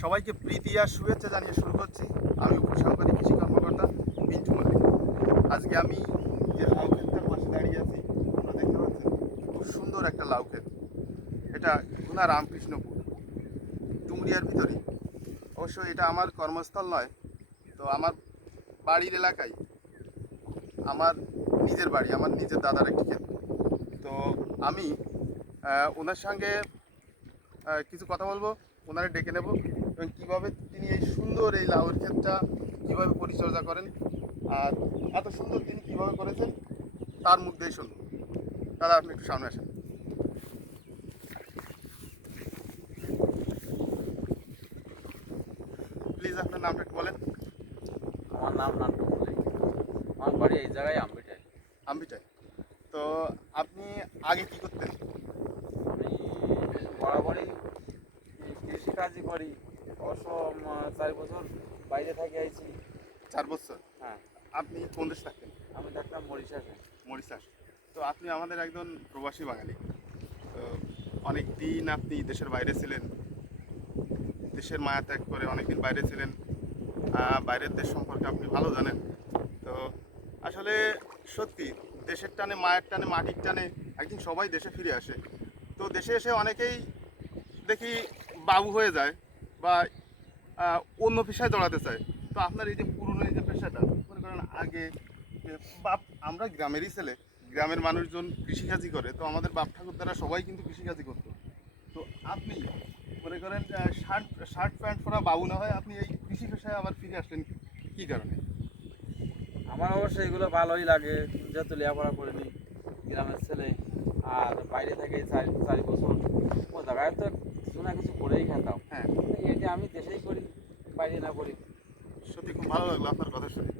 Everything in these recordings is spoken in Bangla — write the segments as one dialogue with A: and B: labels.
A: সবাইকে প্রীতি আর শুভেচ্ছা জানিয়ে শুরু করছি। আমি উপসহকারী কৃষি কর্মকর্তা পিন্টু মল্লিক আজকে আমি যে লাউ ক্ষেতটার পাশে দাঁড়িয়ে আছি আপনারা দেখতে পাচ্ছেন, খুব সুন্দর একটা লাউ ক্ষেত। এটা গুনা রামকৃষ্ণপুর ডুমরিয়ার ভিতরে অবশ্য এটা আমার কর্মস্থল নয়, তো আমার বাড়ির এলাকায়, আমার নিজের বাড়ি, আমার নিজের দাদার একটি ক্ষেত। তো আমি ওনার সঙ্গে কিছু কথা বলব, ওনারে ডেকে নেব। এবং কীভাবে তিনি এই সুন্দর এই লাউয়ের ক্ষেতটা কীভাবে পরিচর্যা করেন আর এত সুন্দর তিনি কীভাবে করেছেন তার মুখ দিয়ে শুনুন। দাদা আপনি একটু সামনে আসেন। প্লিজ আপনার নামটা একটু বলেন।
B: আমার নাম মল্লিক। আমার বাড়ি এই জায়গায় আম্বিটায়
A: আম্বিটায় তো আপনি আগে কি করতেন?
B: আমি বরাবরই কৃষিকাজই করি। চার বছর বাইরে থেকে আইছি।
A: চার বছর?
B: হ্যাঁ।
A: আপনি কোন দেশে থাকতেন?
B: আমি থাকতাম মরিশাসে।
A: মরিশাস। তো আপনি আমাদের একজন প্রবাসী বাঙালি। তো অনেক দিন আপনি দেশের বাইরে ছিলেন। দেশের মায়া ত্যাগ করে অনেকদিন বাইরে ছিলেন। বাইরের দেশ সম্পর্কে আপনি ভালো জানেন। তো আসলে সত্যি দেশের টানে মায়ের টানে মাটির টানে একদিন সবাই দেশে ফিরে আসে। তো দেশে এসে অনেকেই দেখি বাবু হয়ে যায় বা অন্য পেশায় দৌড়াতে চায়। তো আপনার এই যে পুরনো এই যে পেশাটা মনে করেন আগে বাপ আমরা গ্রামেরই ছেলে গ্রামের মানুষজন কৃষিকাজই করে তো আমাদের বাপ ঠাকুর দ্বারা সবাই কিন্তু কৃষিকাজই করতো। তো আপনি মনে করেন শার্ট শার্ট প্যান্ট পরা বাবু না হয় আপনি এই কৃষি পেশায় আবার ফিরে আসলেন কি- কারণে?
B: আমার অবশ্য এগুলো ভালোই লাগে যেহেতু লেখাপড়া করিনি গ্রামের ছেলে আর বাইরে থেকে চার চার বছর ও জায়গায় তো কিছু না কিছু করেই খেতাম।
A: হ্যাঁ।
B: এটা আমি দেশেই করি বাইরে না করি
A: সত্যি খুব ভালো লাগল আপনার কথা শুনে।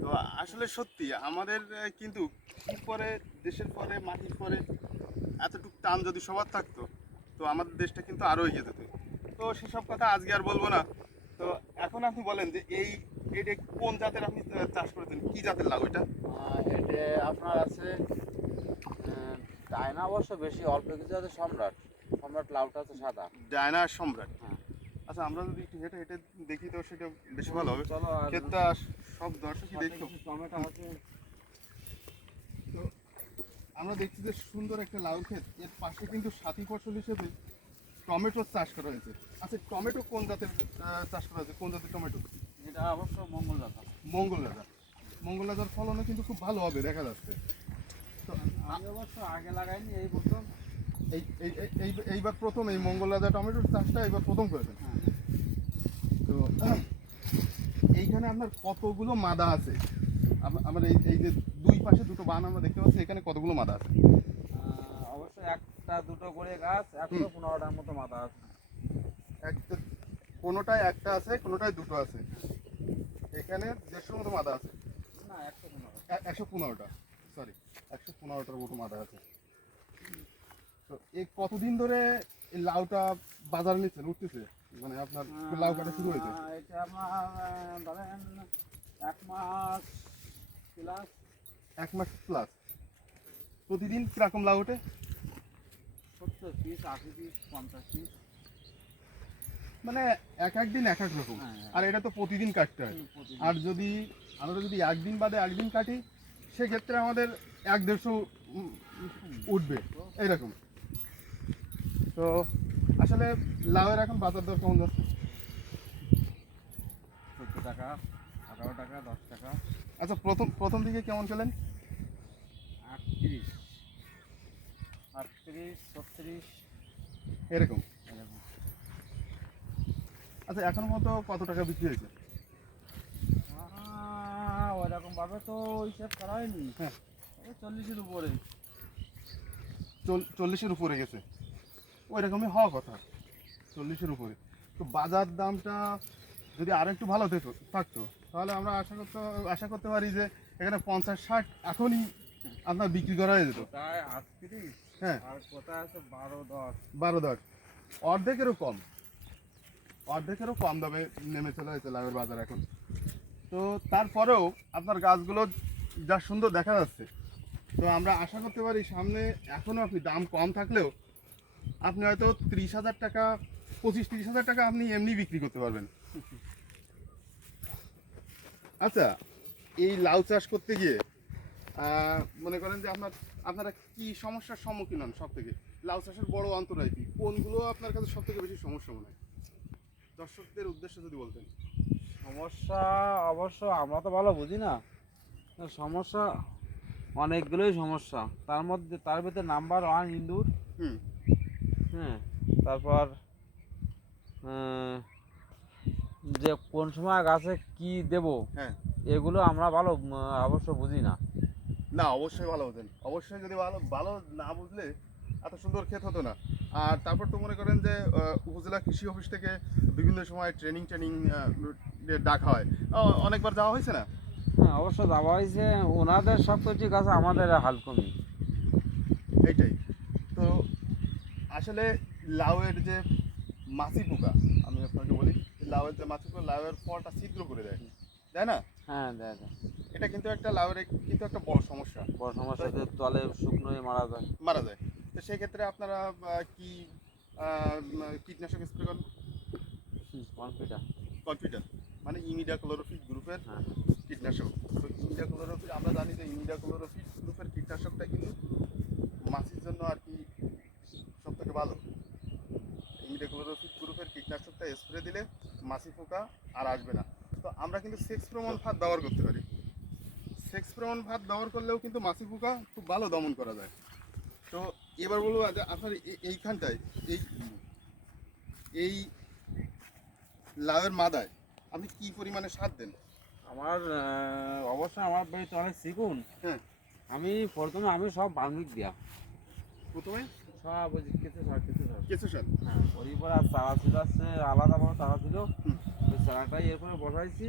A: তো আসলে সত্যি আমাদের কিন্তু কৃষির পরে দেশের পরে মাটির পরে এতটুকু টান যদি সবার থাকতো তো আমাদের দেশটা কিন্তু আরও এগিয়ে যেত। তো সেসব কথা আজকে আর বলব না। তো এখন আপনি বলেন যে এই এটা কোন জাতের আপনি চাষ করেছেন? কি জাতের লাউ এটা?
B: এটা আপনার আছে ডায়না অবশ্য বেশি অল্প কিছু আছে সম্রাট। সম্রাট লাউটা আছে সাদা।
A: ডায়না সম্রাট। আচ্ছা আমরা যদি একটু হেঁটে হেঁটে দেখি তো সেটা বেশি ভালো হবে। ক্ষেতটা সব দর্শকই দেখতো
B: টমেটো আছে।
A: আমরা দেখছি যে সুন্দর একটা লাউ ক্ষেত। এর পাশে কিন্তু সাথী ফসল হিসেবে টমেটোর চাষ করা হয়েছে। আচ্ছা টমেটো কোন জাতের চাষ করা হয়েছে? কোন জাতের টমেটো?
B: এটা অবশ্য মঙ্গল জাতা
A: মঙ্গল রাজা মঙ্গল রাজার ফলনও কিন্তু খুব ভালো হবে দেখা যাচ্ছে। তো
B: আমি অবশ্য আগে লাগাইনি এই বছর
A: এই এই- এই- এই- এইবার প্রথম এই মঙ্গল রাজা টমেটোর চাষটা এইবার প্রথম করেছেন।
B: হ্যাঁ।
A: তো এইখানে আপনার কতগুলো মাদা আছে? আম- আমরা এই এই যে দুই পাশে দুটো বান আমরা দেখতে পাচ্ছি এখানে কতগুলো মাদা আছে?
B: আহ, অবশ্য একটা দুটো করে গাছ একশো পনেরোটার মতো মাথা আছে।
A: একটা কোনোটায় একটা আছে কোনোটায় দুটো আছে। এখানে দেড়শোর মতো মাদা আছে।
B: না একশো পনেরো।
A: একশো পনেরোটা সরি একশো পনেরোটার মতো মাদা আছে। তো এই কতদিন ধরে এই লাউটা বাজারে নিচ্ছেন? উঠতেছে। মানে আপনার লাউ কাটা শুরু হয়েছে।
B: এটা আমার ধরেন এক মাস প্লাস
A: এক মাস প্লাস প্রতিদিন কীরকম লাউ ওঠে?
B: সত্তর পিস আশি পিস পঞ্চাশ পিস
A: মানে এক এক দিন এক এক রকম।
B: হ্যাঁ।
A: আর এটা তো প্রতিদিন কাটতে হয়। আর যদি আমরা যদি একদিন বাদে একদিন কাটি সেক্ষেত্রে আমাদের এক দেড়শো উঠবে। এইরকম। তো আসলে লাউয়ের এখন বাজার দর কেমন যাচ্ছে?
B: চোদ্দ টাকা আঠারো টাকা দশ টাকা।
A: আচ্ছা প্রথম প্রথম দিকে কেমন পেলেন
B: আটত্রিশ। আটত্রিশ ছত্রিশ।
A: এরকম?
B: এরকম।
A: আচ্ছা এখন মতো কত টাকা বিক্রি হয়েছে?
B: আহ, ওরকম ভাবে তো হিসাব করা হয়নি।
A: হ্যাঁ।
B: চল্লিশের উপরে।
A: চল- চল্লিশের উপরে গেছে। ওই রকমই হওয়া কথা চল্লিশের উপরে। তো বাজার দামটা যদি আর একটু ভালো থেকো- থাকতো তাহলে আমরা আশা করতে আশা করতে পারি যে এখানে পঞ্চাশ ষাট এখনই আপনার বিক্রি করা হয়ে যেত। হ্যাঁ।
B: আর কোথায় আছে বারো দশ।
A: অর্ধেকেরও কম। অর্ধেকেরও কম দামে নেমে চলে হয়েছে লাউয়ের বাজার এখন। তো তারপরেও আপনার গাছগুলো যা সুন্দর দেখা যাচ্ছে। তো আমরা আশা করতে পারি সামনে এখনও আপনি দাম কম থাকলেও আপনি হয়তো ত্রিশ হাজার টাকা পঁচিশ তিরিশ হাজার টাকা আপনি এমনি বিক্রি করতে পারবেন। আচ্ছা এই লাউ চাষ করতে গিয়ে মনে করেন যে আপনার আপনারা কি সমস্যার সম্মুখীন হন সব থেকে লাউ চাষের বড় অন্তরায় কি? কোনগুলো আপনার কাছে সব থেকে বেশি সমস্যা মনে হয়? দর্শকদের উদ্দেশ্যে যদি বলতেন।
B: সমস্যা অবশ্য আমরা তো ভালো বুঝি না। সমস্যা অনেকগুলোই সমস্যা। তার মধ্যে তার ভিতরে নাম্বার ওয়ান ইন্দুর
A: হুম।
B: তারপর যে কোন সময় গাছে কি দেব
A: হ্যাঁ।
B: এগুলো আমরা ভালো অবশ্য বুঝি না।
A: না অবশ্যই ভালো হতেন। অবশ্যই যদি ভালো ভালো না বুঝলে এত সুন্দর ক্ষেত হতো না। আর তারপর তো মনে করেন যে উপজেলা কৃষি অফিস থেকে বিভিন্ন সময় ট্রেনিং ট্রেনিং ডাকা হয়। অনেকবার যাওয়া হয়েছে না?
B: হ্যাঁ অবশ্য যাওয়া হয়েছে। ওনাদের সব কিছু ঠিক আছে আমাদের হাল কমি।
A: এইটাই। তো আসলে লাউয়ের যে মাছি পোকা আমি আপনাকে বলি লাউয়ের যে মাছি পোকা লাউয়ের ফলটা ছিদ্র করে দেয়। তাই না?
B: হ্যাঁ দেখ।
A: এটা কিন্তু একটা লাউয়ের কিন্তু একটা বড় সমস্যা।
B: বড় সমস্যা যে তলে শুকনো হয়ে মারা যায়।
A: মারা যায়। তো সেই ক্ষেত্রে আপনারা কি কীটনাশক স্প্রে করেন?
B: কনফিডা।
A: কনফিডেন্ট মানে ইমিডা ক্লোরোফিট গ্রুপের
B: হ্যাঁ।
A: কীটনাশক। তো ইমিডা ক্লোরোফিট আমরা জানি যে ইমিডা ক্লোরোফিট গ্রুপের কীটনাশকটা কিন্তু মাছির জন্য আর কি সব থেকে ভালো। ইমিডা ক্লোরোফিট গ্রুপের কীটনাশকটা স্প্রে দিলে মাছি পোকা আর আসবে না। তো আমরা কিন্তু সেক্স প্রমাণ ভাত ব্যবহার করতে পারি। সেক্স প্রমাণ ভাত ব্যবহার করলেও কিন্তু মাছি পোকা খুব ভালো দমন করা যায়। তো এবার বলব যে আপনার এইখানটায় এই এই লাউয়ের মাদায় আপনি কি পরিমাণে সার দেন?
B: আমার অবশ্য আমার বাড়িতে অনেক শিখুন
A: হ্যাঁ।
B: আমি প্রথমে আমি সব বার্মিক দিয়া।
A: প্রথমে?
B: সব সার সার হ্যাঁ আর চারা ছিল আছে আলাদাভাবে চারা ছিল। ওই চারাটাই এরপরে বসাইছি।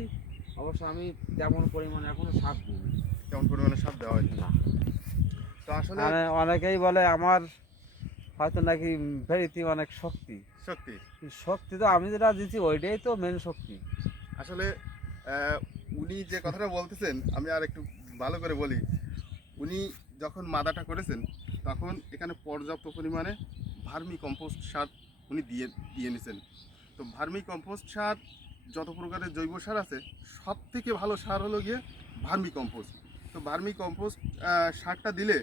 B: অবশ্য আমি তেমন পরিমাণে এখনও সার দিই
A: কেমন পরিমাণে সার দেওয়া
B: না।
A: তো আসলে
B: মানে অনেকেই বলে আমার হয়তো নাকি ভেরিতে অনেক শক্তি। শক্তি। শক্তি তো আমি যেটা দিচ্ছি ওইটাই তো মেন শক্তি।
A: আসলে উনি যে কথাটা বলতেছেন আমি আর একটু ভালো করে বলি। উনি যখন মাদাটা করেছেন তখন এখানে পর্যাপ্ত পরিমাণে ভার্মি কম্পোস্ট সার উনি দিয়ে দিয়ে নিছেন তো ভার্মি কম্পোস্ট সার যত প্রকারের জৈব সার আছে সব থেকে ভালো সার হলো গিয়ে ভার্মি কম্পোস্ট। তো ভার্মি কম্পোস্ট সারটা দিলে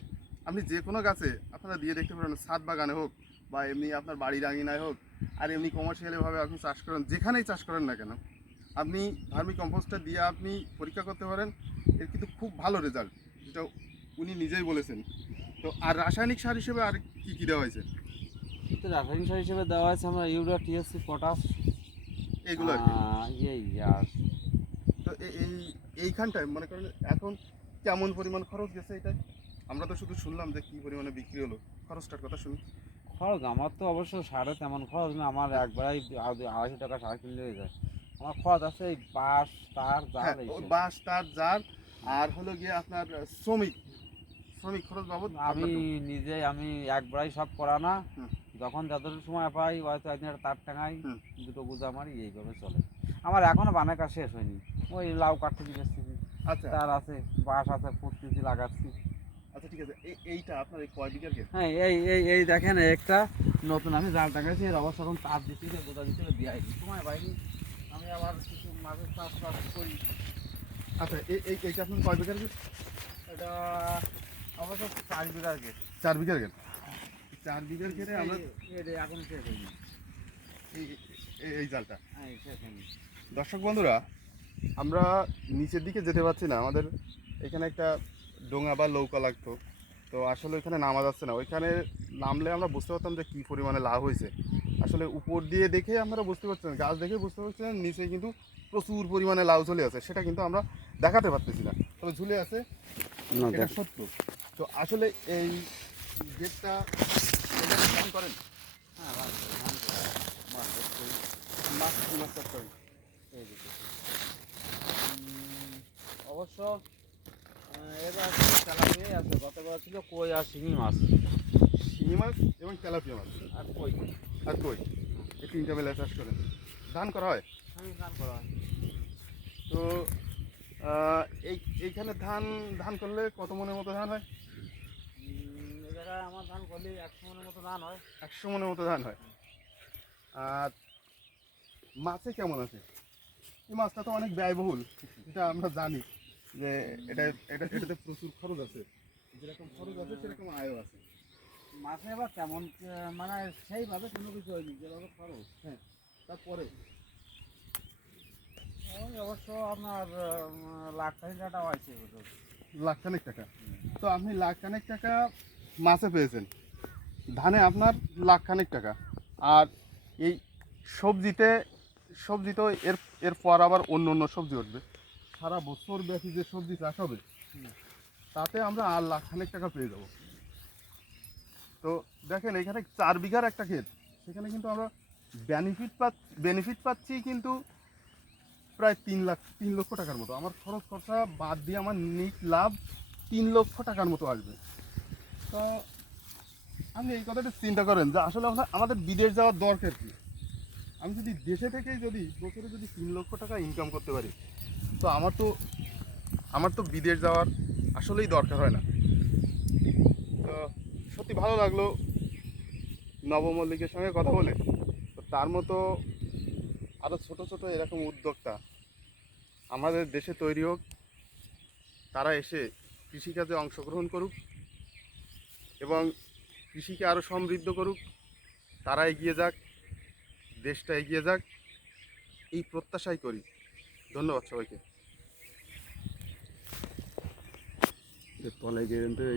A: আপনি যে কোনো গাছে আপনারা দিয়ে দেখতে পারেন ছাদ বাগানে হোক বা এমনি আপনার বাড়ির আঙিনায় হোক, আর এমনি কমার্শিয়ালিভাবে আপনি চাষ করেন, যেখানেই চাষ করেন না কেন, আপনি ভার্মি কম্পোস্টটা দিয়ে আপনি পরীক্ষা করতে পারেন, এর কিন্তু খুব ভালো রেজাল্ট যেটা উনি নিজেই বলেছেন। তো আর রাসায়নিক সার হিসেবে আর কি কি দেওয়া হয়েছে?
B: তো রাসায়নিক সার হিসেবে দেওয়া আছে আমরা ইউরিয়া টিএসসি পটাশ
A: এগুলো
B: এই আর।
A: তো এই এইখানটায় মনে করেন এখন কেমন পরিমাণ খরচ গেছে এটাই? আমরা তো শুধু শুনলাম যে কি পরিমাণে বিক্রি হলো। খরচটার কথা শুনি।
B: খরচ? আমার তো অবশ্য সারে তেমন খরচ না আমার একবারই আড়াই- আড়াইশো টাকা সার কিনলে হয়ে যায়। আমার খরচ আছে এই বাঁশ তার
A: হ্যাঁ
B: জাল
A: বাঁশ তার জার আর হলো গিয়ে আপনার শ্রমিক। শ্রমিক খরচ বাবদ
B: আমি নিজে আমি একবারই সব করা না। যখন যতটুকু সময় পাই হয়তো একদিন একটা তার টাঙাই। দুটো গুজা মারি এইভাবে চলে। আমার এখনও বানা কাজ শেষ হয়নি। ওই লাউ কাটতেছি বেচতেছি।
A: আচ্ছা।
B: তার আছে বাঁশ আছে পুঁততেছি লাগাচ্ছি।
A: আচ্ছা ঠিক আছে। এই এইটা আপনার এই কয় বিঘার
B: হ্যাঁ এই এই এই দেখেন একটা নতুন আমি জাল টাঙাইছি এর অবশ্য এখন তার দিতে গোদা দিতে সময় পাইনি। আমি আবার কিছু মাছের করি।
A: আচ্ছা এই এই এইটা আপনার কয় বিঘার ক্ষেত?
B: এটা অবশ্য চার বিঘার গেট
A: চার বিঘার ক্ষেত। চার বিঘার ক্ষেত্রে আমরা
B: এখন শেষ হয়নি
A: এই এই- এই জালটা।
B: হ্যাঁ
A: দর্শক বন্ধুরা আমরা নিচের দিকে যেতে পারছি না। আমাদের এখানে একটা ডোঙা বা নৌকা লাগতো। তো আসলে ওইখানে নামা যাচ্ছে না। ওইখানে নামলে আমরা বুঝতে পারতাম যে কী পরিমাণে লাভ হয়েছে। আসলে উপর দিয়ে দেখে আমরা বুঝতে পারছিলাম গাছ দেখে বুঝতে পারছিলাম নিচে কিন্তু প্রচুর পরিমাণে লাউ চলে আছে। সেটা কিন্তু আমরা দেখাতে পারতেছি না। তবে ঝুলে আছে সত্য। তো আসলে এই গেটটা এটা করেন
B: হ্যাঁ ধান মাছ
A: মাছ চাষ করেন
B: অবশ্য এবার তেলাপিয়াই আছে গতবার ছিল কই আর শিঙি মাছ?
A: শিঙি মাছ এবং তেলাপিয়া মাছ।
B: আর কই?
A: আর কই? এই তিনটা বেলা চাষ করেন। ধান করা হয়?
B: আমি করা হয়।
A: তো এই এইখানে ধান ধান করলে কত মনের মতো ধান হয়?
B: আমার ধান করলে একশো মনের মতো ধান হয়।
A: একশো মনের মতো ধান হয়। আর মাছে কেমন আছে? এই মাছটা তো অনেক ব্যয়বহুল এটা আমরা জানি যে এটা এটা এটাতে প্রচুর খরচ আছে। যেরকম খরচ আছে সেরকম আয়ও আছে।
B: মাছে আবার তেমন মানে সেইভাবে কোনো কিছু হয়নি যেভাবে খরচ।
A: তারপরে?
B: ওই অবশ্য আপনার লাখ খানিক টাকা হয়েছে এবছর।
A: লাখখানেক টাকা। তো আপনি লাখখানেক টাকা মাছে পেয়েছেন। ধানে আপনার লাখখানেক টাকা। আর এই সবজিতে সবজি তো এর, এরপর আবার অন্য অন্য সবজি উঠবে। সারা বছর ব্যাপী যে সবজি চাষ হবে, তাতে আমরা আর লাখখানেক টাকা পেয়ে যাব। তো দেখেন, এখানে চার বিঘার একটা ক্ষেত। সেখানে কিন্তু আমরা বেনিফিট পা বেনিফিট পাচ্ছি কিন্তু প্রায় তিন লাখ, তিন লক্ষ টাকার মতো। আমার খরচ খরচা বাদ দিয়ে আমার নিট লাভ তিন লক্ষ টাকার মতো আসবে। তো আপনি এই কথাটা চিন্তা করেন যে আসলে আমাদের বিদেশ যাওয়ার দরকার কি? আমি যদি দেশে থেকেই যদি বছরে যদি তিন লক্ষ টাকা ইনকাম করতে পারি, তো আমার তো আমার তো বিদেশ যাওয়ার আসলেই দরকার হয় না। তো সত্যি ভালো লাগল নবমল্লিকের সঙ্গে কথা বলে। তো তার মতো আরও ছোট ছোট এরকম উদ্যোক্তা আমাদের দেশে তৈরি হোক, তারা এসে কৃষিকাজে অংশগ্রহণ করুক। এবং কৃষিকে আরও সমৃদ্ধ করুক, তারা এগিয়ে যাক, দেশটা এগিয়ে যাক, এই প্রত্যাশাই করি। ধন্যবাদ সবাইকে।